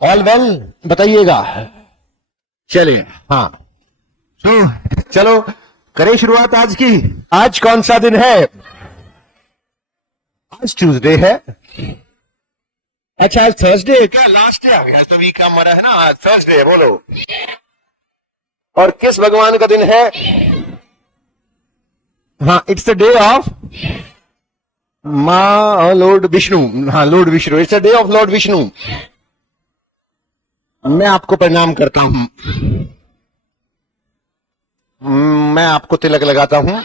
All well बताइएगा। चलिए, हाँ तो चलो करें शुरुआत आज की। आज कौन सा दिन है? आज ट्यूसडे है। अच्छा, आज थर्सडे है क्या? लास्ट डे आ गया तो वीक का हमारा है ना, आज थर्सडे है। बोलो, और किस भगवान का दिन है? हाँ, it's the day of lord Vishnu. हाँ, lord Vishnu, it's the day of lord Vishnu. मैं आपको प्रणाम करता हूं, मैं आपको तिलक लगाता हूं,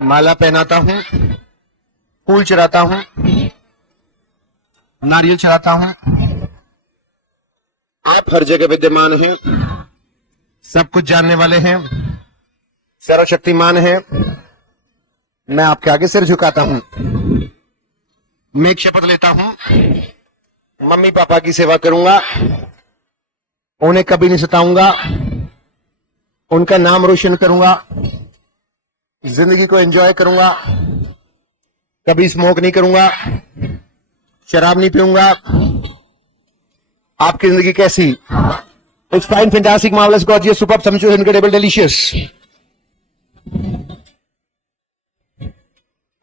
माला पहनाता हूं, फूल चढ़ाता हूं, नारियल चढ़ाता हूं। आप हर जगह विद्यमान हैं, सब कुछ जानने वाले हैं, सर्वशक्तिमान हैं। मैं आपके आगे सिर झुकाता हूं। मैं एक शपथ लेता हूं, मम्मी पापा की सेवा करूंगा, उन्हें कभी नहीं सताऊंगा, उनका नाम रोशन करूंगा, जिंदगी को एंजॉय करूंगा, कभी स्मोक नहीं करूंगा, शराब नहीं पीऊंगा। आपकी जिंदगी कैसी? It's fine, fantastic, marvellous, gorgeous, superb, sumptuous, incredible, delicious.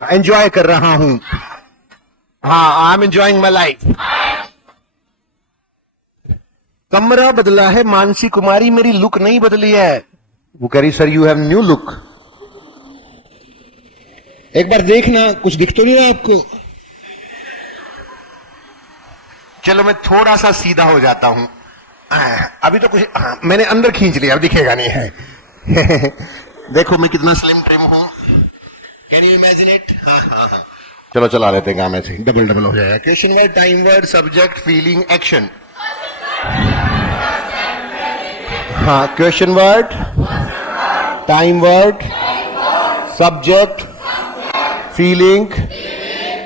Enjoy कर रहा हूं। हाँ, I am enjoying my life. कमरा बदला है मानसी कुमारी, मेरी लुक नहीं बदली है। वो कह रही sir you have new look. एक बार देखना, कुछ दिख तो नहीं रहा आपको? चलो मैं थोड़ा सा सीधा हो जाता हूं। अभी तो कुछ मैंने अंदर खींच लिया, अब दिखेगा नहीं है। देखो मैं कितना स्लिम ट्रिम हूं। Can you imagine it? हाँ। चलो चला लेते हैं, काम ऐसे डबल डबल हो जाएगा। Question word, time word, subject, feeling, action. हाँ, question word, time word, subject, feeling,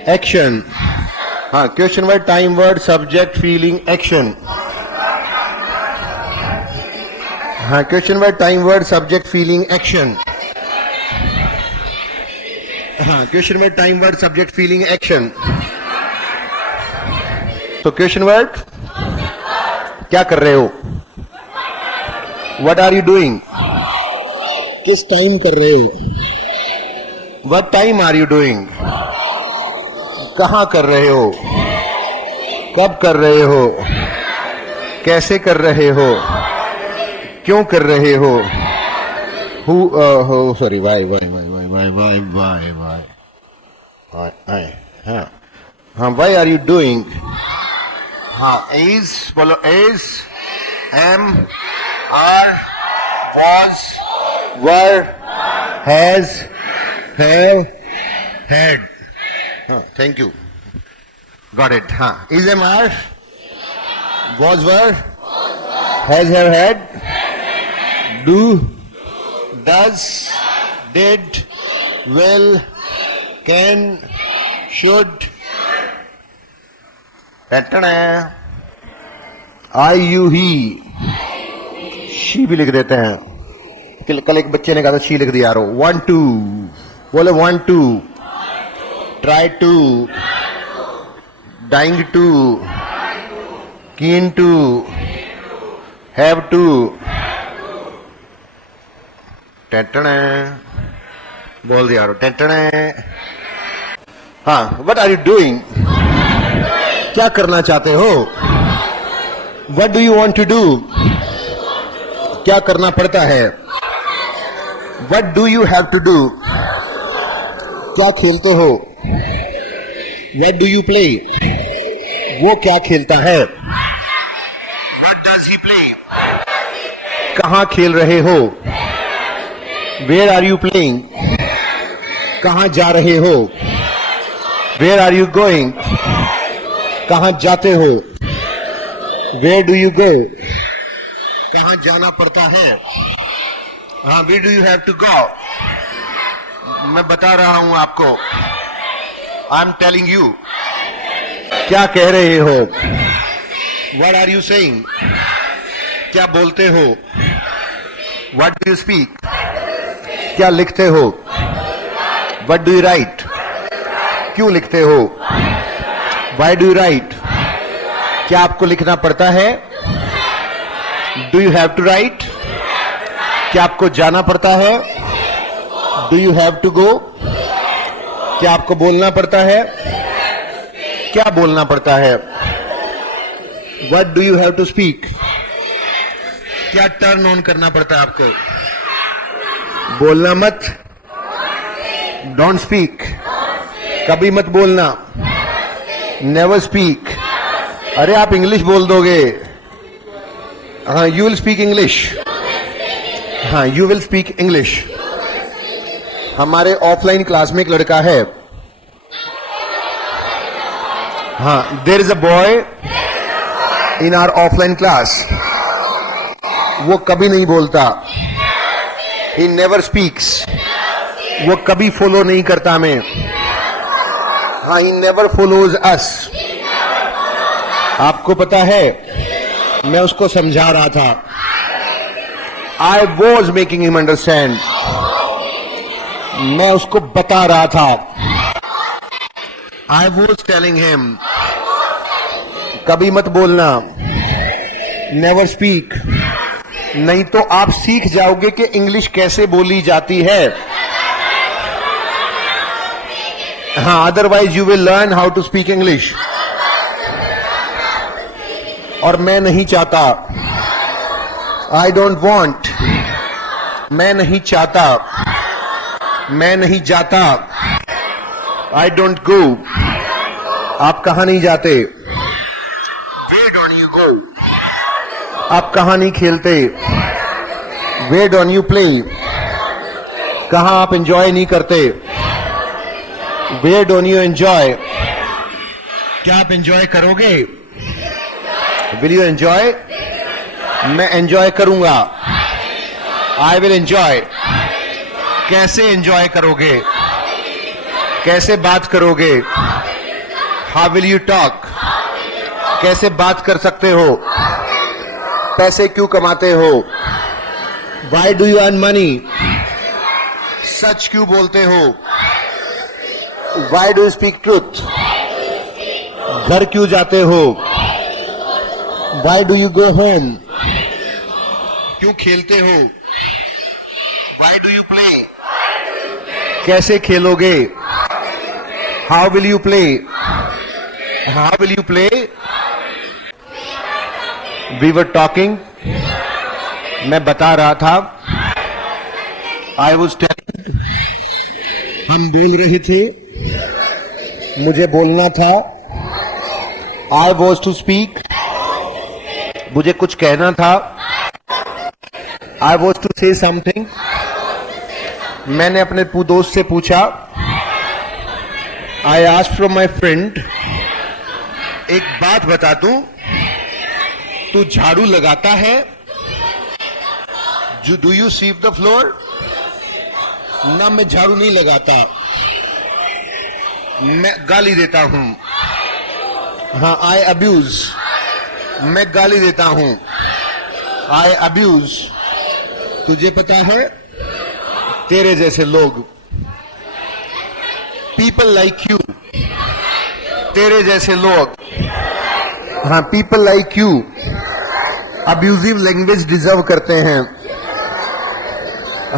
action. हाँ, question word, time word, subject, feeling, action. हाँ, question word, time word, subject, feeling, action. हाँ, question word, time word, subject, feeling, action. तो question word, क्या कर रहे हो? What are you doing? किस time कर रहे हो? What time are you doing? कहां कर रहे हो? कब कर रहे हो? कैसे कर रहे हो? क्यों कर रहे हो? Sorry, why? हाँ, why are you doing? हाँ, is बोलो, is, am, are, was, were, has, have, had. हाँ, thank you. Got it. हाँ, is, am, are, was, were, has, have, had, do, does, did, will, can, should. I, you, he. She भी लिख देते हैं। कल एक बच्चे ने कहा था शी लिख दिया यारो। 1 2 बोले, 1 2, try to, dying to, keen to, have to. टेंटने बोल दिया यारो, टेंटने। हाँ, व्हाट आर यू डूइंग? क्या करना चाहते हो? What do you want to do? क्या करना पड़ता है? What do you have to do? क्या खेलते हो? What do you play? वो क्या खेलता है? What does he play? कहाँ खेल रहे हो? Where are you playing? कहाँ जा रहे हो? Where are you going? कहाँ जाते हो? Where do you go? कहां जाना पड़ता है? हाँ, where do you have to go? मैं बता रहा हूं आपको, आई एम टेलिंग यू। क्या कह रहे हो? What are you saying? क्या बोलते हो? What do you speak? क्या लिखते हो? What do you write? क्यों लिखते हो? Why do you write? क्या आपको लिखना पड़ता है? Do you have to write? क्या आपको जाना पड़ता है? Do you have to go? क्या आपको बोलना पड़ता है? क्या बोलना पड़ता है? What do you have to speak? क्या टर्न ऑन करना पड़ता है आपको? बोलना मत, डोंट स्पीक, कभी मत बोलना, नेवर स्पीक। अरे आप इंग्लिश बोल दोगे। हाँ, यू विल स्पीक इंग्लिश। हाँ, यू विल स्पीक इंग्लिश। हमारे ऑफलाइन क्लास में एक लड़का है। हाँ, there is a boy in our offline class. वो कभी नहीं बोलता, ही नेवर स्पीक्स। वो कभी फॉलो नहीं करता हमें। हाँ, ही नेवर फॉलोज अस। आपको पता है, मैं उसको समझा रहा था। I was making him understand. मैं उसको बता रहा था। आई वॉज टेलिंग हिम, कभी मत बोलना, नेवर स्पीक, नहीं तो आप सीख जाओगे कि इंग्लिश कैसे बोली जाती है। हाँ, otherwise you will learn how to speak English. और मैं नहीं चाहता, आई डोंट वॉन्ट, मैं नहीं चाहता, मैं नहीं जाता, आई डोंट गो। आप कहां नहीं जाते? Where don't you go? आप कहां नहीं खेलते? Where don't you play? कहां आप एंजॉय नहीं करते? Where don't you enjoy? क्या आप एंजॉय करोगे? Will you enjoy? मैं एंजॉय करूंगा। I will enjoy. कैसे एंजॉय करोगे? कैसे बात करोगे? How will you talk? कैसे बात कर सकते हो? पैसे क्यों कमाते हो? Why do you earn money? सच क्यों बोलते हो? Why do you speak truth? घर क्यों जाते हो? Why do you go home? क्यों खेलते हो? Why do you play? कैसे खेलोगे? How will you play? How will you play? We were talking. मैं बता रहा था। I was telling. हम बोल रहे थे। मुझे बोलना था। I was to speak. मुझे कुछ कहना था। I was to say something. मैंने अपने दोस्त से पूछा। I asked from my friend. एक बात बता दूं, तू झाड़ू लगाता है? Do you sweep the floor? ना, मैं झाड़ू नहीं लगाता, मैं गाली देता हूं। हाँ, I abuse. मैं गाली देता हूं। I abuse. तुझे पता है, तेरे जैसे लोग, people like you, तेरे जैसे लोग, हाँ, people like you abusive language deserve करते हैं।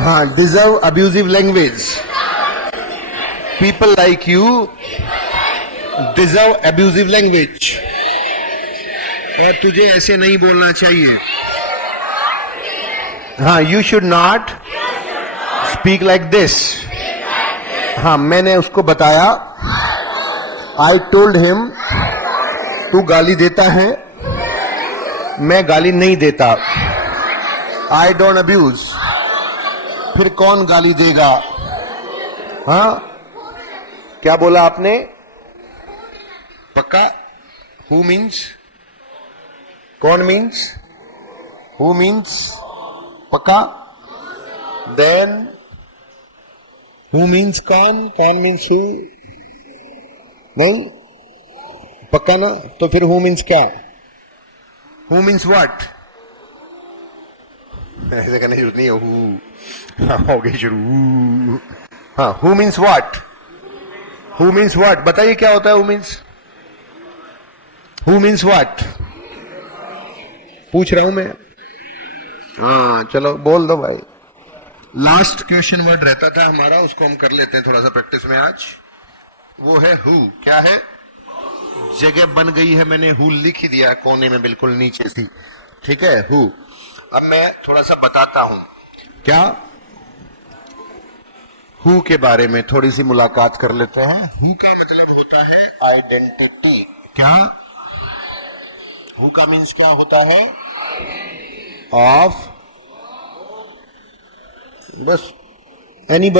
हाँ, deserve abusive language. People like you deserve abusive language. और तुझे ऐसे नहीं बोलना चाहिए। हाँ, you should not speak like this. हाँ, मैंने उसको बताया। I told him, तू गाली देता है, मैं गाली नहीं देता। I don't abuse. फिर कौन गाली देगा? हाँ, क्या बोला आपने? पक्का? Who means? कौन means? Who means? पक्का? Then who means कौन? कौन means who? नहीं? पक्का ना? तो फिर who means क्या? Who means what? ऐसे करने की जरूरत नहीं है। who हाँ, हो गई शुरू। हाँ, who means what? Who means what? बताइए क्या होता है who means? Who means what? पूछ रहा हूं मैं। हाँ चलो बोल दो भाई। लास्ट क्वेश्चन वर्ड रहता था हमारा, उसको हम कर लेते हैं थोड़ा सा प्रैक्टिस में आज। वो है हु। क्या है? जगह बन गई है, मैंने हु लिख ही दिया कोने में बिल्कुल नीचे थी। ठीक है, हु। अब मैं थोड़ा सा बताता हूं। क्या? हु के बारे में थोड़ी सी मुलाकात कर लेते हैं। हु का मतलब होता है आइडेंटिटी। क्या? हु का मीन्स क्या होता है? ऑफ बस एनी।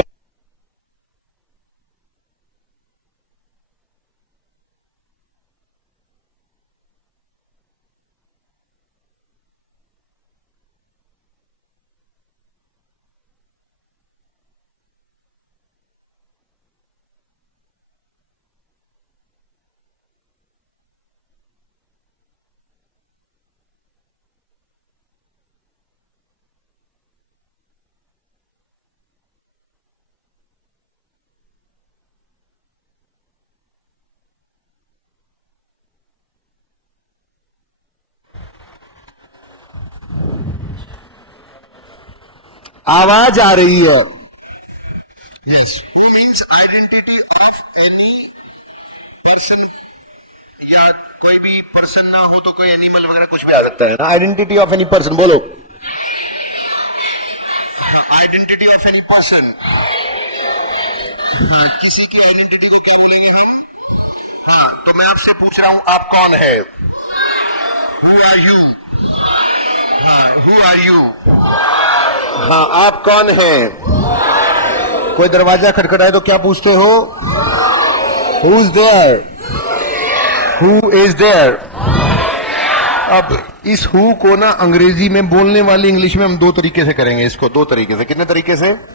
आवाज आ रही है। Yes, who means identity of any person, या कोई भी पर्सन ना हो तो कोई एनिमल वगैरह कुछ भी आ सकता है ना। आइडेंटिटी ऑफ एनी पर्सन बोलो। आइडेंटिटी ऑफ एनी पर्सन, किसी की आइडेंटिटी को क्या बोलेंगे हम? हाँ, तो मैं आपसे पूछ रहा हूं, आप कौन है? Who are you? हाँ, हु आर यू? हाँ, आप कौन हैं? कोई दरवाजा खटखटाए तो क्या पूछते हो? Who is there? Who is there? अब इस हु को ना अंग्रेजी में बोलने वाली इंग्लिश में हम दो तरीके से करेंगे इसको। दो तरीके से। कितने तरीके से? बोलने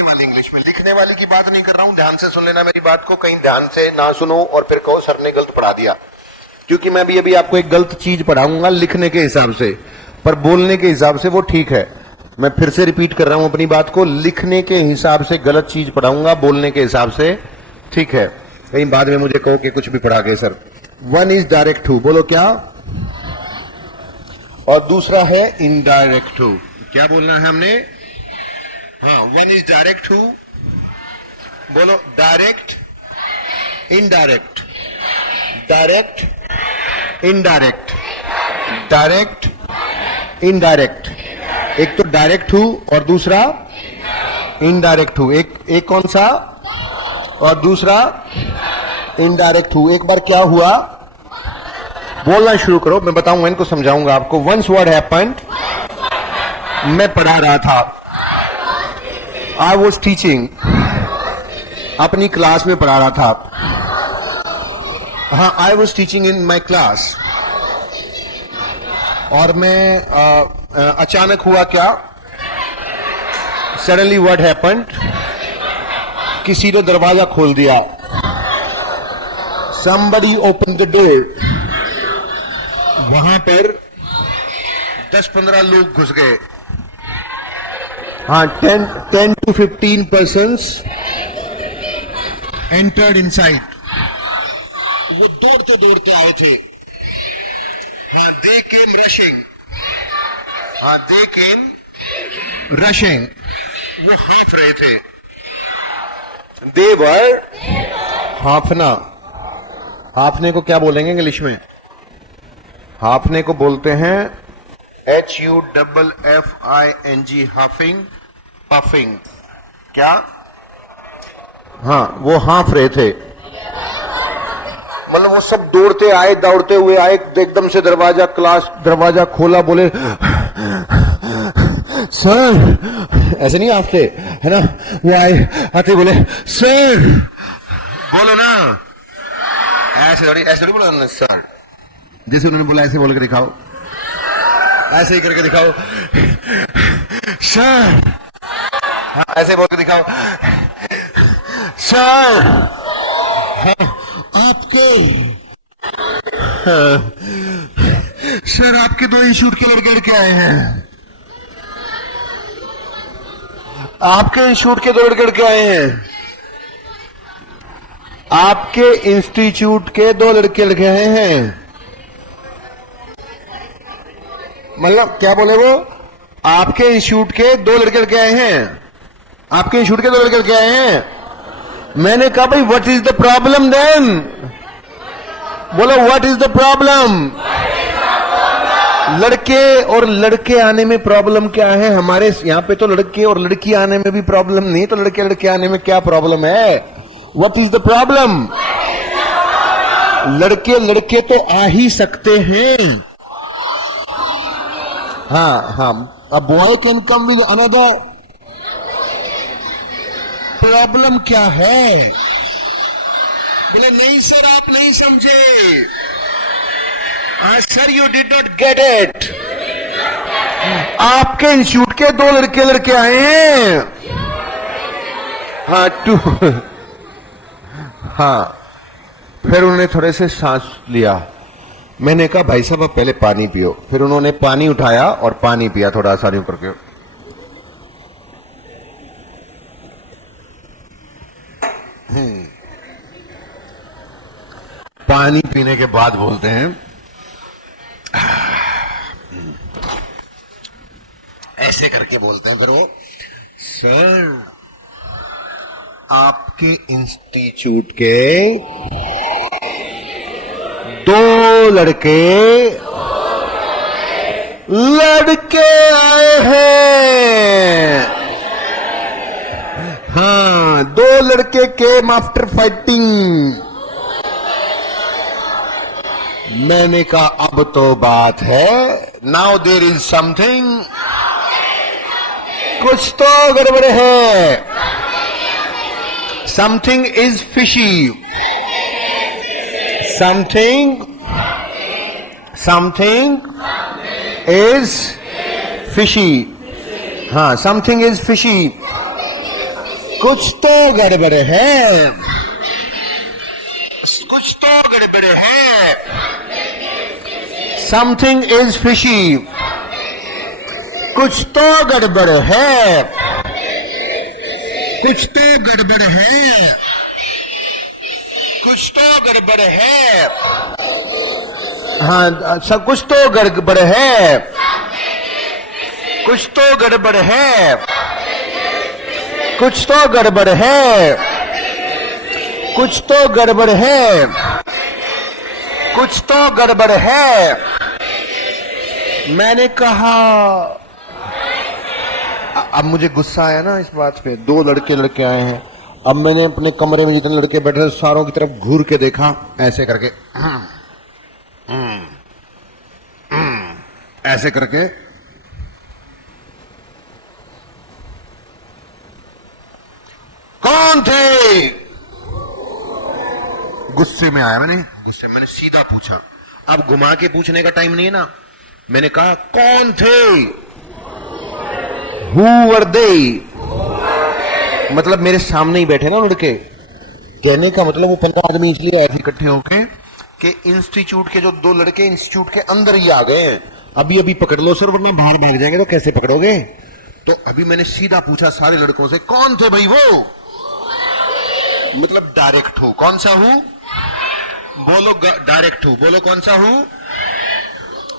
वाली इंग्लिश में। लिखने वाली की बात नहीं कर रहा हूं, ध्यान से सुन लेना मेरी बात को। कहीं ध्यान से ना सुनो और फिर कहो सर ने गलत पढ़ा दिया, क्योंकि मैं भी अभी आपको एक गलत चीज पढ़ाऊंगा लिखने के हिसाब से, पर बोलने के हिसाब से वो ठीक है। मैं फिर से रिपीट कर रहा हूं अपनी बात को, लिखने के हिसाब से गलत चीज पढ़ाऊंगा, बोलने के हिसाब से ठीक है। कहीं बाद में मुझे कहो कि कुछ भी पढ़ा गए sir. One is direct who, बोलो क्या? और दूसरा है इनडायरेक्ट हु। क्या बोलना है हमने? हाँ, वन इज डायरेक्ट हु, बोलो direct, indirect, direct, indirect, direct, indirect. एक तो डायरेक्ट हु और दूसरा इनडायरेक्ट हु। एक कौन सा? और दूसरा इनडायरेक्ट हु। एक बार क्या हुआ? बोलना शुरू करो, मैं बताऊंगा, इनको समझाऊंगा आपको। वंस व्हाट हैपेंड, मैं पढ़ा रहा था, आई वॉज टीचिंग, अपनी क्लास में पढ़ा रहा था। हाँ, I was teaching in my class. और मैं अचानक हुआ क्या? सडनली व्हाट हैपेंड, किसी ने दरवाजा खोल दिया। somebody opened the door, वहां पर 10-15 लोग घुस गए। हाँ, 10 to 15 persons entered inside. वो दौड़ते दौड़ते आए थे। They came rushing. They came rushing. वो हाँफ रहे थे। They were हाँफना। हाँफने को क्या बोलेंगे इंग्लिश में? हाँफने को बोलते हैं HUFFING, हाफिंग, पफिंग। क्या? हाँ, वो हाँफ रहे थे, मतलब वो सब दौड़ते आए, दौड़ते हुए आए, एकदम से दरवाजा खोला, बोले सर, ऐसे नहीं हाँफते है ना, वो आते बोले सर, बोलो ना, ऐसे थोड़ी बोला सर, जैसे उन्होंने बोला ऐसे बोल के दिखाओ, ऐसे ही करके दिखाओ सर, हाँ, ऐसे बोल के दिखाओ सर, हाँ, आपके सर, आपके 2 इंस्टीट्यूट के लड़के लड़के आए हैं, आपके इंस्टीट्यूट के 2 लड़के लड़के आए हैं। आपके इंस्टीट्यूट के 2 लड़के लड़के आए हैं। मतलब क्या बोले वो? आपके इंस्टीट्यूट के 2 लड़के लड़के आए हैं। आपके इंस्टीट्यूट के 2 लड़के लड़के आए हैं। मैंने कहा भाई what is the problem then? बोलो व्हाट इज द प्रॉब्लम? लड़के और लड़के आने में प्रॉब्लम क्या है? हमारे यहां पे तो लड़के और लड़की आने में भी प्रॉब्लम नहीं, तो लड़के लड़के आने में क्या प्रॉब्लम है? What is the problem? लड़के लड़के तो आ ही सकते हैं। हाँ, a boy can come with another. Problem क्या है? बोले नहीं सर आप नहीं समझे। Sir you did not get it. आपके इंस्टीट्यूट के 2 लड़के लड़के आए हैं। हाँ हाँ, फिर उन्होंने थोड़े से सांस लिया। मैंने कहा भाई साहब आप पहले पानी पियो। फिर उन्होंने पानी उठाया और पानी पिया थोड़ा सा यूं करके। पानी पीने के बाद बोलते हैं, ऐसे करके बोलते हैं फिर वो, सर आपके इंस्टीट्यूट के 2 लड़के आए हैं। हाँ, 2 लड़के केम आफ्टर फाइटिंग। मैंने कहा अब तो बात है, नाउ देयर इज समथिंग। कुछ तो गड़बड़ है। Something is fishy. Something is fishy. हाँ, समथिंग इज फिशी। कुछ तो गड़बड़ है। कुछ तो गड़बड़ है। Something is fishy. कुछ तो गड़बड़ है। कुछ तो गड़बड़ है। कुछ तो गड़बड़ है। हाँ, सब कुछ तो गड़बड़ है। कुछ तो गड़बड़ है। कुछ तो गड़बड़ है। कुछ तो गड़बड़ है। कुछ तो गड़बड़ है। मैंने कहा, अब मुझे गुस्सा आया ना इस बात पे। 2 लड़के आए हैं। अब मैंने अपने कमरे में जितने लड़के बैठे सारों की तरफ घूर के देखा, ऐसे करके, ऐसे करके। कौन थे? गुस्से में आया मैंने सीधा पूछा। अब घुमा के पूछने का टाइम नहीं है ना। मैंने कहा कौन थे? Who were they? मतलब मेरे सामने ही बैठे ना लड़के। कहने का मतलब वो 15 आदमी इसलिए ऐसे इकट्ठे होके कि इंस्टीट्यूट के जो 2 लड़के इंस्टीट्यूट के अंदर ही आ गए हैं। अभी पकड़ लो सर, वरना बाहर भाग जाएंगे। तो कैसे पकड़ोगे? तो अभी मैंने सीधा पूछा सारे लड़कों से, कौन थे भाई वो? मतलब डायरेक्ट हूं। कौन सा हूं? बोलो डायरेक्ट हूं। बोलो कौन सा हूं?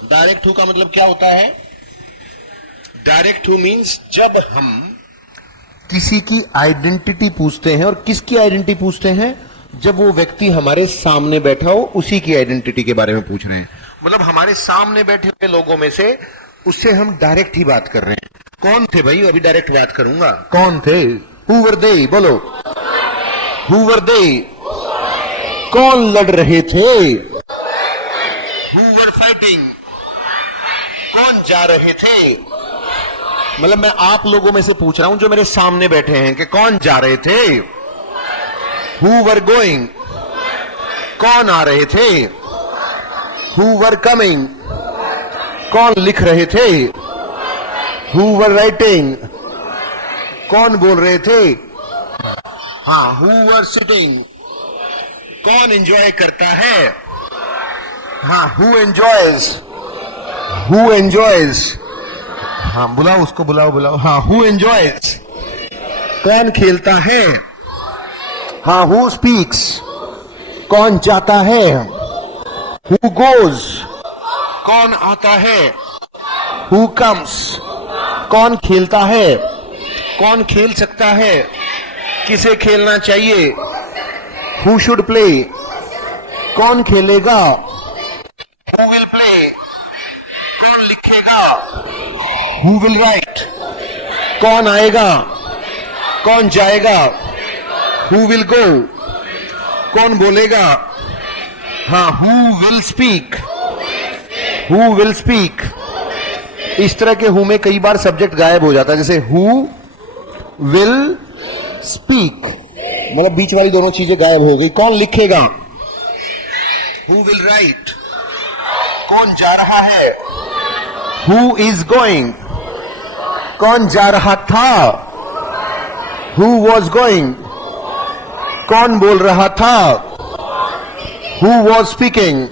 डायरेक्ट हूं का मतलब क्या होता है? डायरेक्ट हूं मीन्स जब हम किसी की आइडेंटिटी पूछते हैं। और किसकी आइडेंटिटी पूछते हैं? जब वो व्यक्ति हमारे सामने बैठा हो, उसी की आइडेंटिटी के बारे में पूछ रहे हैं। मतलब हमारे सामने बैठे हुए लोगों में से उससे हम डायरेक्ट ही बात कर रहे हैं। कौन थे भाई? अभी डायरेक्ट बात करूंगा। कौन थे? हु वर दे? बोलो हु वर दे? कौन लड़ रहे थे? Who were fighting? कौन जा रहे थे? मतलब मैं आप लोगों में से पूछ रहा हूं जो मेरे सामने बैठे हैं कि कौन जा रहे थे? Who were going? कौन आ रहे थे? Who were coming? कौन लिख रहे थे? Who were writing? कौन बोल रहे थे? हाँ, हु वर सिटिंग? कौन एंजॉय करता है? हाँ, हु एंजॉयज? Who enjoys? हाँ, बुलाओ उसको, बुलाओ। हाँ, हु एंजॉयज? कौन खेलता है? हाँ, हु स्पीक्स? कौन जाता है? Who goes? कौन आता है? Who comes? कौन खेलता है? कौन खेल सकता है? किसे खेलना चाहिए? Who should play? कौन खेलेगा? Who will play? कौन लिखेगा? Who will write? कौन आएगा? कौन जाएगा? Who will go? कौन बोलेगा? हाँ, who will speak? Who will speak? इस तरह के हु में कई बार सब्जेक्ट गायब हो जाता है, जैसे हु विल स्पीक, मतलब बीच वाली दोनों चीजें गायब हो गई। कौन लिखेगा? Who will write? कौन जा रहा है? Who is going? कौन जा रहा था? Who was going? कौन बोल रहा था? Who was speaking?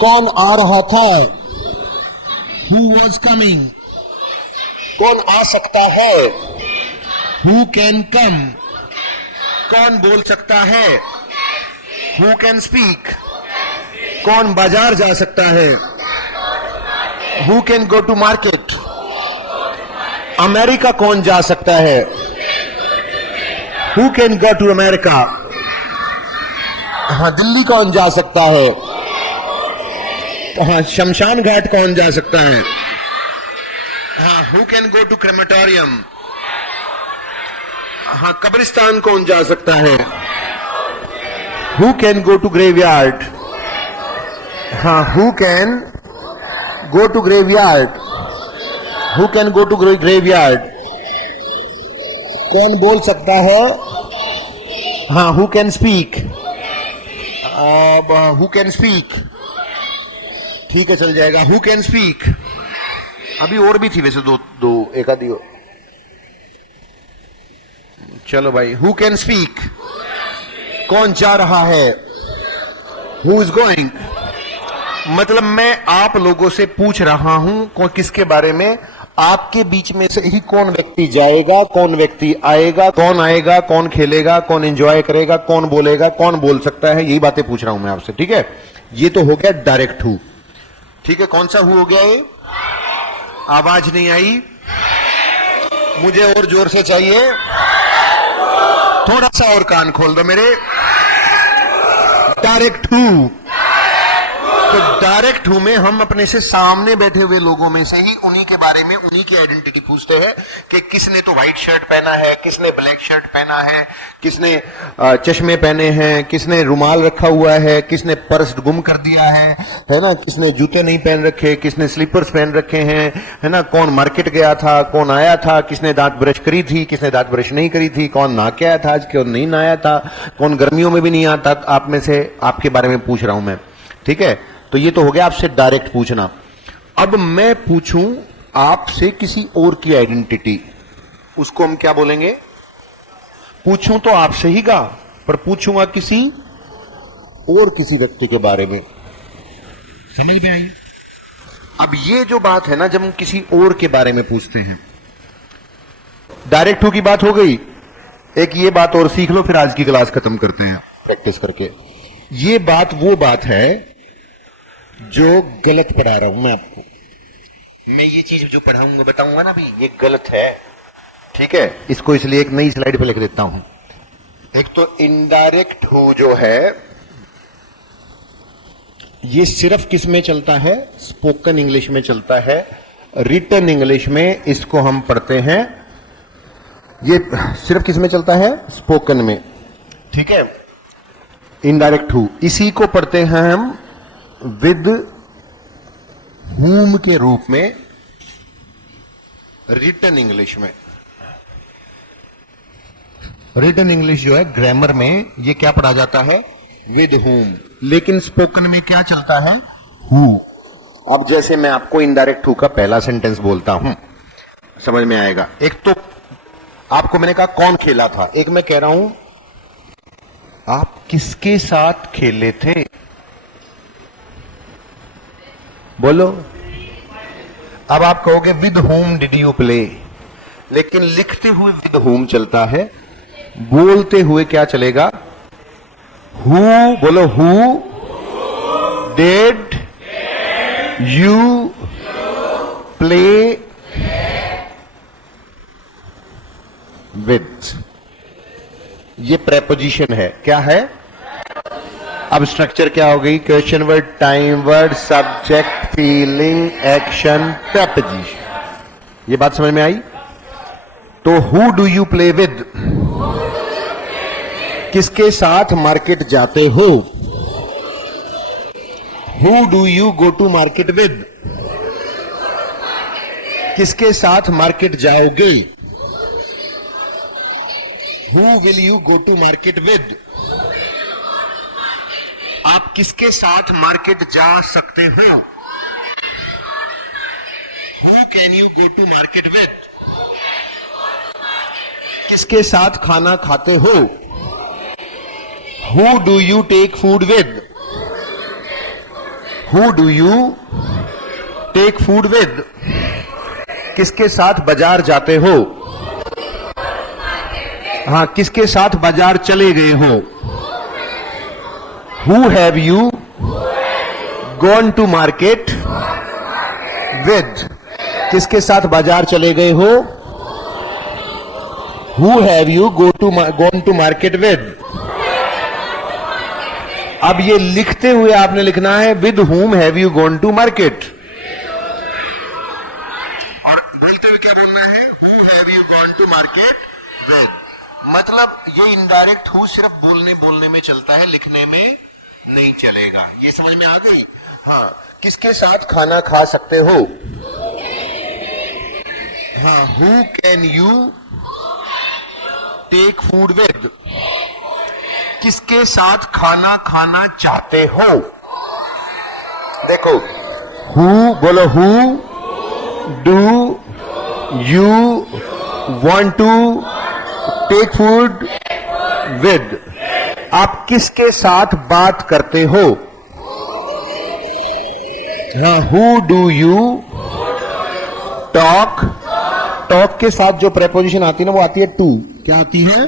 कौन आ रहा था? Who was coming? कौन आ सकता है? Who can come? कौन बोल सकता है? Who can speak? कौन बाजार जा सकता है? Who can go to market? America कौन जा सकता है? Who can go to America? हाँ, दिल्ली कौन जा सकता है? हाँ, शमशान घाट कौन जा सकता है? हाँ, who can go to crematorium? हाँ, कब्रिस्तान कौन जा सकता है? Who can go to graveyard? हाँ, who can go to graveyard? Who can go to graveyard? कौन बोल सकता है? हाँ, who can speak? Who can speak? ठीक है, चल जाएगा। Who can speak? अभी और भी थी वैसे दो एक आधी और। चलो भाई, हु कैन स्पीक? कौन जा रहा है? Who is going? मतलब मैं आप लोगों से पूछ रहा हूं किसके बारे में? आपके बीच में से ही कौन व्यक्ति जाएगा, कौन व्यक्ति आएगा, कौन आएगा, कौन खेलेगा, कौन एंजॉय करेगा, कौन बोलेगा, कौन बोल सकता है, यही बातें पूछ रहा हूं मैं आपसे। ठीक है, ये तो हो गया डायरेक्ट हु। ठीक है, कौन सा हु हो गया ये? आवाज नहीं आई, मुझे और जोर से चाहिए। थोड़ा सा और कान खोल दो मेरे। Direct who. तो डायरेक्ट हु में हम अपने से सामने बैठे हुए लोगों में से ही उन्हीं के बारे में, उन्हीं की आइडेंटिटी पूछते हैं कि किसने तो व्हाइट शर्ट पहना है, किसने ब्लैक शर्ट पहना है, किसने चश्मे पहने हैं, किसने रुमाल रखा हुआ है, किसने पर्स गुम कर दिया है ना, किसने जूते नहीं पहन रखे, किसने स्लीपर्स पहन रखे हैं, है ना, कौन मार्केट गया था, कौन आया था, किसने दांत ब्रश करी थी, किसने दांत ब्रश नहीं करी थी, कौन नहा के आया था आज, कौन नहीं नहाया था, कौन गर्मियों में भी नहीं आता। आप में से आपके बारे में पूछ रहा हूं मैं। ठीक है, तो ये तो हो गया आपसे डायरेक्ट पूछना। अब मैं पूछूं आपसे किसी और की आइडेंटिटी, उसको हम क्या बोलेंगे? पूछूं तो आपसे ही गा, पर पूछूंगा किसी और किसी व्यक्ति के बारे में। समझ में आई? अब ये जो बात है ना, जब हम किसी और के बारे में पूछते हैं, डायरेक्ट हु की बात हो गई। एक ये बात और सीख लो, फिर आज की क्लास खत्म करते हैं प्रैक्टिस करके। ये बात वो बात है जो गलत पढ़ा रहा हूं मैं आपको। मैं ये चीज जो पढ़ाऊंगा बताऊंगा ना, भी ये गलत है। ठीक है, इसको इसलिए एक नई स्लाइड पे लिख देता हूं। एक तो इनडायरेक्ट हु जो है, ये सिर्फ किस में चलता है? स्पोकन इंग्लिश में चलता है। रिटन इंग्लिश में इसको हम पढ़ते हैं, ये सिर्फ किस में चलता है? स्पोकन में। ठीक है, इनडायरेक्ट हु, इसी को पढ़ते हैं हम विद whom के रूप में रिटन इंग्लिश में। रिटन इंग्लिश जो है ग्रामर में, ये क्या पढ़ा जाता है? With whom। लेकिन स्पोकन में क्या चलता है? who। अब जैसे मैं आपको इनडायरेक्ट हु का पहला सेंटेंस बोलता हूं, समझ में आएगा। एक तो आपको मैंने कहा कौन खेला था, एक मैं कह रहा हूं आप किसके साथ खेले थे? बोलो। अब आप कहोगे with whom did you play, लेकिन लिखते हुए विद whom चलता है, बोलते हुए क्या चलेगा? हु बोलो, who did you play with. ये प्रेपोजिशन है, क्या है? अब स्ट्रक्चर क्या हो गई? Question word, time word, subject, feeling, action, preposition. ये बात समझ में आई? तो who do you play with, किसके साथ मार्केट जाते हो? Who do you go to market with, किसके साथ मार्केट जाओगे? Who will you go to market with, आप किसके साथ मार्केट जा सकते हो? Who can you go to market with, किसके साथ खाना खाते हो? Who do you take food with, who do you take food with, किसके साथ बाजार जाते हो? हाँ, किसके साथ बाजार चले गए हो? Who have you gone to market with, किसके साथ बाजार चले गए हो? Who have you gone to market with। अब ये लिखते हुए आपने लिखना है with whom have you gone to market, और बोलते हुए क्या बोलना है? Who have you gone to market with। मतलब ये इनडायरेक्ट हु सिर्फ बोलने में चलता है, लिखने में नहीं चलेगा। ये समझ में आ गई? हाँ, किसके साथ खाना खा सकते हो? हाँ, who can you take food with, किसके साथ खाना खाना चाहते हो? देखो, हु बोलो, who do you want to take food with, आप किसके साथ बात करते हो? हाँ, who do you talk, talk के साथ जो प्रेपोजिशन आती है ना, वो आती है टू। क्या आती है?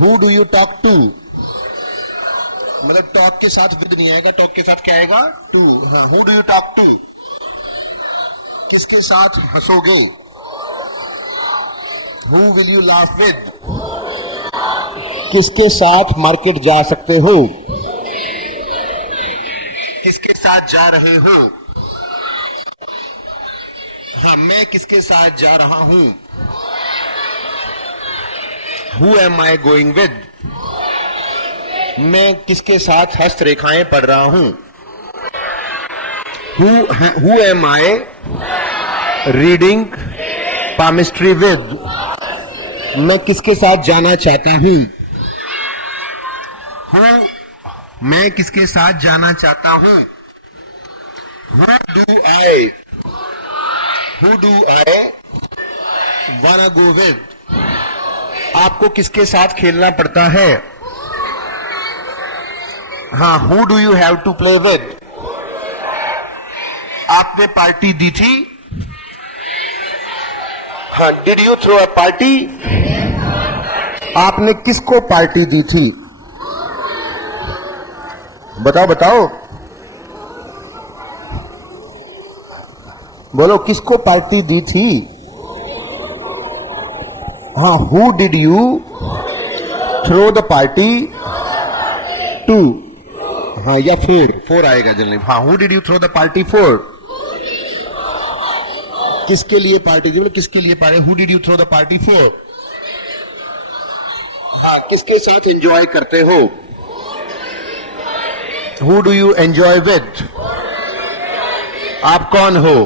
Who do you talk to, मतलब टॉक के साथ विद नहीं आएगा, टॉक के साथ क्या आएगा? टू। हाँ, who do you talk to, किसके साथ हंसोगे? Who will you laugh with, किसके साथ मार्केट जा सकते हो? किसके साथ जा रहे हो? हाँ, मैं किसके साथ जा रहा हूं? Who am I going with, मैं किसके साथ हस्तरेखाएं पढ़ रहा हूं? Who am I reading palmistry with, मैं किसके साथ जाना चाहता हूं? मैं किसके साथ जाना चाहता हूं? Who do I wanna go with, आपको किसके साथ खेलना पड़ता है? हाँ, who do you have to play with, आपने पार्टी दी थी? हाँ, did you throw a party, आपने किसको पार्टी दी थी? बताओ बताओ, बोलो, किसको पार्टी दी थी? हाँ, who did you throw the party to, हाँ, या फोर आएगा जनरली। हाँ, who did you throw the party for, किसके लिए पार्टी दी? बोलो, किसके लिए party? Who did you throw the party for. हाँ, किसके साथ एंजॉय करते हो? Who do you enjoy with, आप कौन हो?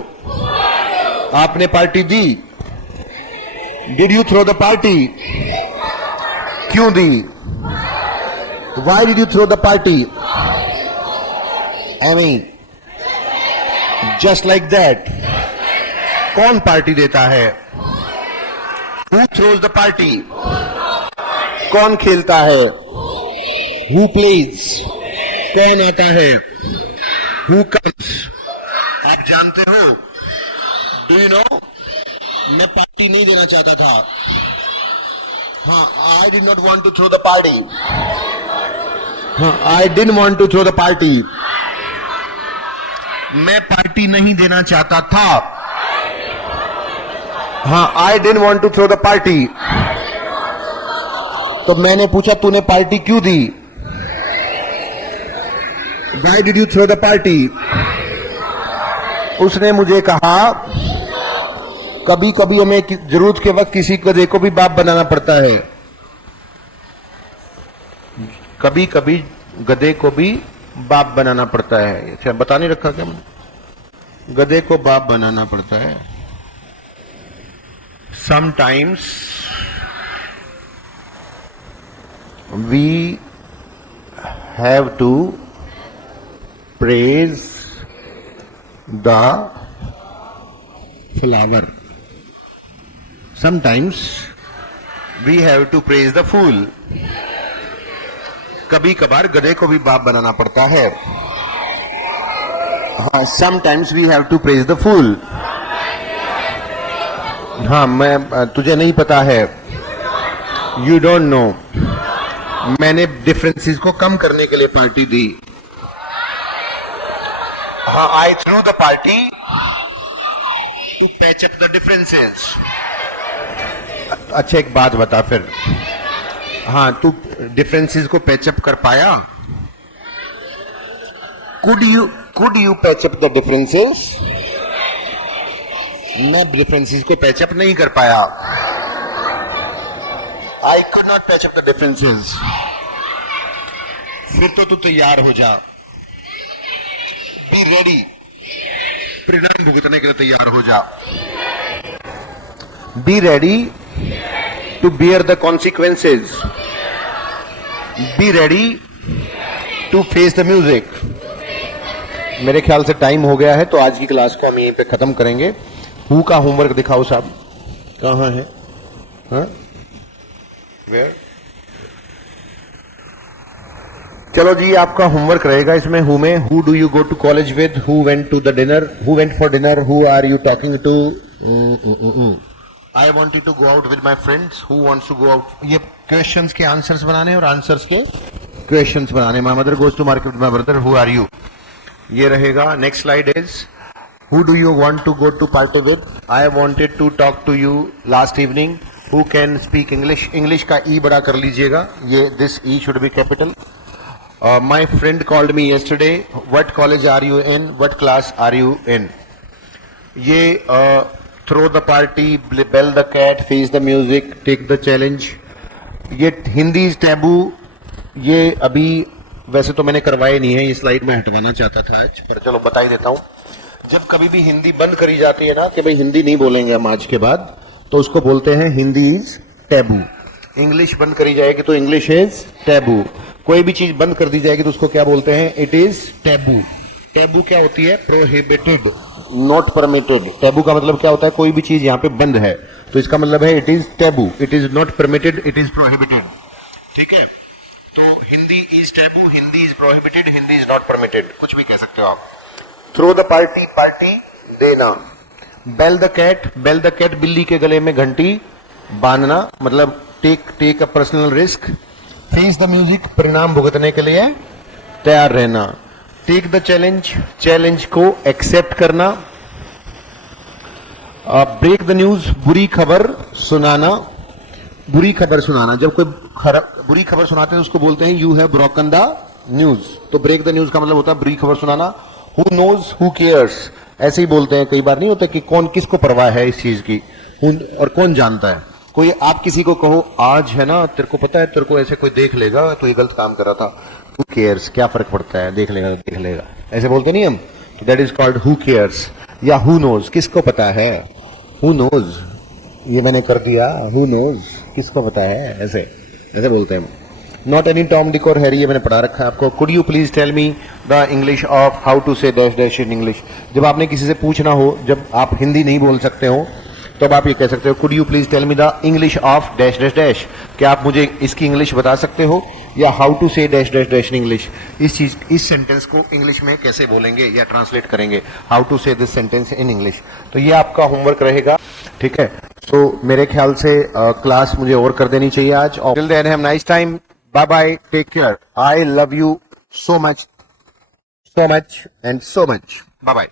आपने पार्टी दी। Did you throw the party, क्यों दी? Why did you throw the party? Amy, just like that. कौन पार्टी देता है? हु थ्रोज द पार्टी, कौन खेलता है? हु प्लेज, कौन आता है? हु कम्स, आप जानते हो? डू यू नो, मैं पार्टी नहीं देना चाहता था। हाँ, I did not want to throw the party, हाँ, I didn't want to throw the party. मैं पार्टी नहीं देना चाहता था। हाँ, I didn't want to throw the party. तो मैंने पूछा तूने पार्टी क्यों दी? Why did you throw the party? उसने मुझे कहा कभी कभी हमें जरूरत के वक्त किसी गधे को भी बाप बनाना पड़ता है। कभी कभी गधे को भी बाप बनाना पड़ता है। अच्छा, बता नहीं रखा क्या मैंने? गधे को बाप बनाना पड़ता है। Sometimes we have to praise the flower. Sometimes we have to praise the fool. कभी कभार गधे को भी बाप बनाना पड़ता है। हाँ, sometimes we have to praise the fool. हाँ, मैं तुझे नहीं पता है। You don't know. मैंने डिफरेंसेस को कम करने के लिए पार्टी दी। हाँ, I threw the party to patch up the differences. अच्छा, एक बात बता फिर। हाँ, तू डिफरेंसेस को पैचअप कर पाया? Could you patch up the differences? मैं डिफरेंसेस को पैचअप नहीं कर पाया। I could not patch up the differences. फिर तो तू तैयार हो जा। Be ready. परिणाम भुगतने के लिए तैयार हो जा। Be ready to bear the consequences. Be ready to face the music. मेरे ख्याल से टाइम हो गया है, तो आज की क्लास को हम यहीं पे खत्म करेंगे। हु का होमवर्क दिखाओ साहब, कहाँ है? हाँ? Where? चलो जी, आपका होमवर्क रहेगा इसमें हु में। Who do you go to college with? Who went to the dinner? Who went for dinner? Who are you talking to? I wanted to go out with my friends. Who wants to go out? ये questions के answers बनाने और answers के questions बनाने। My mother goes to market with my brother. Who are you? ये रहेगा। Next slide is who do you want to go to party with? I wanted to talk to you last evening. Who can speak English? English का E बड़ा कर लीजिएगा, ये this E should be capital. My friend called me yesterday. What college are you in? What class are you in? ये throw the party, bell the cat, face the music, take the challenge. ये Hindi is taboo. ये अभी वैसे तो मैंने करवाए नहीं है, ये स्लाइड में हटवाना चाहता था आज, पर चलो बता ही देता हूँ। जब कभी भी हिंदी बंद करी जाती है ना कि भाई हिंदी नहीं बोलेंगे हम आज के बाद, तो उसको बोलते हैं हिंदी इज टैबू। इंग्लिश बंद करी जाएगी तो इंग्लिश इज टैबू। कोई भी चीज बंद कर दी जाएगी तो उसको क्या बोलते हैं? It is taboo. टैबू क्या होती है? Prohibited, not permitted. टैबू का मतलब क्या होता है? कोई भी चीज यहाँ पे बंद है तो इसका मतलब है it is taboo. It is not permitted, it is prohibited. ठीक है, तो Hindi is taboo, Hindi is prohibited, Hindi is not permitted, कुछ भी कह सकते हो आप। थ्रो द पार्टी, पार्टी देना। Bell the cat, bell the cat, बिल्ली के गले में घंटी बांधना, मतलब take a personal risk. Face the music, परिणाम भुगतने के लिए तैयार रहना। टेक द चैलेंज, चैलेंज को एक्सेप्ट करना। ब्रेक द न्यूज, बुरी खबर सुनाना। बुरी खबर सुनाना, जब कोई बुरी खबर सुनाते हैं उसको बोलते हैं you have broken the news. तो ब्रेक द न्यूज का मतलब होता है बुरी खबर सुनाना। हु नोज हु केयर्स, ऐसे ही बोलते हैं, कई बार नहीं होता कि कौन किसको परवाह है इस चीज की, और कौन जानता है। कोई आप किसी को कहो आज है ना, तेरे को पता है, तेरे को ऐसे कोई देख लेगा तो ये गलत काम कर रहा था, हु केयर्स, क्या फर्क पड़ता है, देख लेगा देख लेगा, ऐसे बोलते नहीं हम, तो that is called who cares. या हु नोज, किसको पता है, हु नोज, ये मैंने कर दिया, हु नोज, किसको पता है, ऐसे ऐसे बोलते हैं हम। नॉट एनी टॉम डिक और हैरी, ये मैंने पढ़ा रखा है आपको। Could you please tell me the English of how to say dash dash in English. जब आपने किसी से पूछना हो, जब आप हिंदी नहीं बोल सकते हो, तब आप ये कह सकते हो could you please tell me the English of dash dash dash, क्या आप मुझे इसकी इंग्लिश बता सकते हो, या how to say dash dash dash in English, इस सेंटेंस को इंग्लिश में कैसे बोलेंगे या ट्रांसलेट करेंगे, how to say this sentence in English. तो ये आपका होमवर्क रहेगा, ठीक है। तो मेरे ख्याल से क्लास मुझे और कर देनी चाहिए आज। Till then have nice time, Bye bye. Take care. I love you so much and so much. Bye bye.